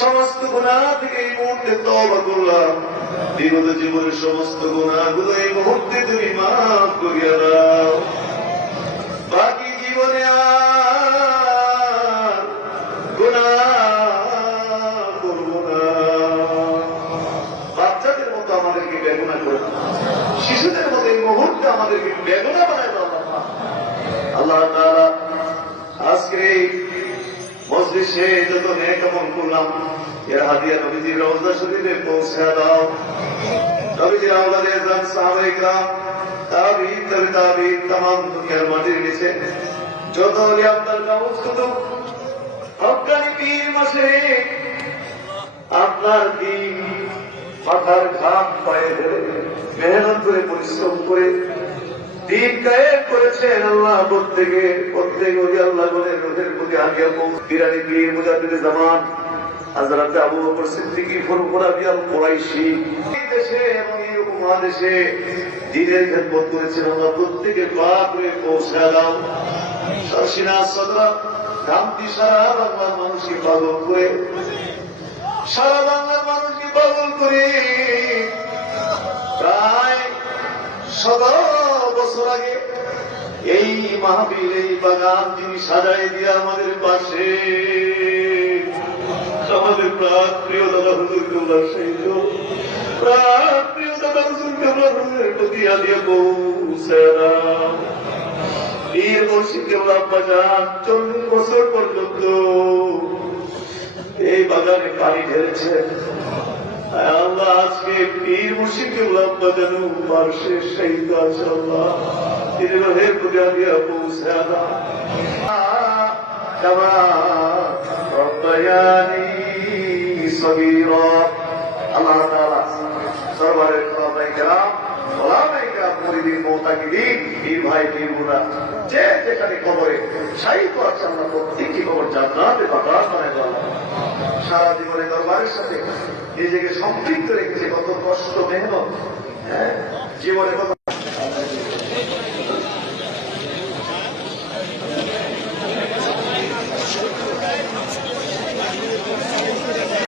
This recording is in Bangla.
সমস্ত গুনাহ থেকে এই মুহূর্তে তওবা করলাম। বিগত জীবনের সমস্ত গুনাহগুলো এই মুহূর্তে তুমি মাফ করিয়া দাও। বাকি জীবনে আর গুনাহ করব না। বাচ্চাদের মতো আমাদেরকে বেগুনা করো, শিশুদের মতো এই মুহূর্তে আমাদেরকে বেগুনা বানায় দাও আল্লাহ তাআলা। আজকে মজলিসে যত নেক আমল করলাম এর হাদিয়া নবীজির রওজা শরীফে পৌঁছে দাও। নবীজির আওলাদে আযম সাহাবায়ে কিরাম তাবিঈন তাবিঈন तमाम দুনিয়ার মাটির নিচে যত ওলি আল্লাহর গাউস কুতুব হক্কানি পীর মাশায়েখ আপনার দিন মাথার ঘাম পায়ে ফেলে মেহনত করে পরিশ্রম করে দিন কায়েম করেছেন। আল্লাহ প্রত্যেক ওলি আল্লাহ বলে রোহের প্রতি আজ্ঞা পীরানি পীর মুজাদ্দিদে জামান হযরত আবু বকর সিদ্দিকী ফুরফুরা বিয়াল কুরাইশি দেশে এবং এই উপমহাদেশে দ্বীনের খেদমত করেছেন। আল্লাহ প্রত্যেকের পাপে পৌঁছে দাও। সরসিনা সদরা ধামতি সারা বাংলার মানুষকে পাগল করে, সারা বাংলার মানুষকে পাগল করে প্রায় ১৭ বছর আগে এই মাহফিল এই বাগান তিনি সাজাই দিয়ে আমাদের পাশে আমাদের প্রাণ প্রিয় দাদা হুজুর কেবলার সহিত প্রাণ প্রিয় দাদা হুজুর কেবলার হুজুরের প্রতি আলিয়া পৌঁছে দাও। পীর মুর্শিদ কেবলা বাজান ৪০ বছর পর্যন্ত এই বাগানে পানি ঢেলেছেন। আল্লাহ আজকে পীর মুর্শিদ কেবলা বাজানো পার্শ্বে শহীদ আছে আল্লাহ তিনি রোহের প্রতি আলিয়া পৌঁছে দাও। আল্লাহ তাআলা সরবরের খোলাফায়ে কেরাম ওলামায়ে কেরাম মুরিদিন মুতাকিদিন পীর ভাই পীর বোনা যে যেখানে কবরে শায়ী করেছে আল্লাহ প্রত্যেকটি কবর জান্নাতে বাগান বানায় দাও। সারা জীবনে দরবারের সাথে নিজেকে সম্পৃক্ত রেখেছে, কত কষ্ট মেহনত জীবনে কত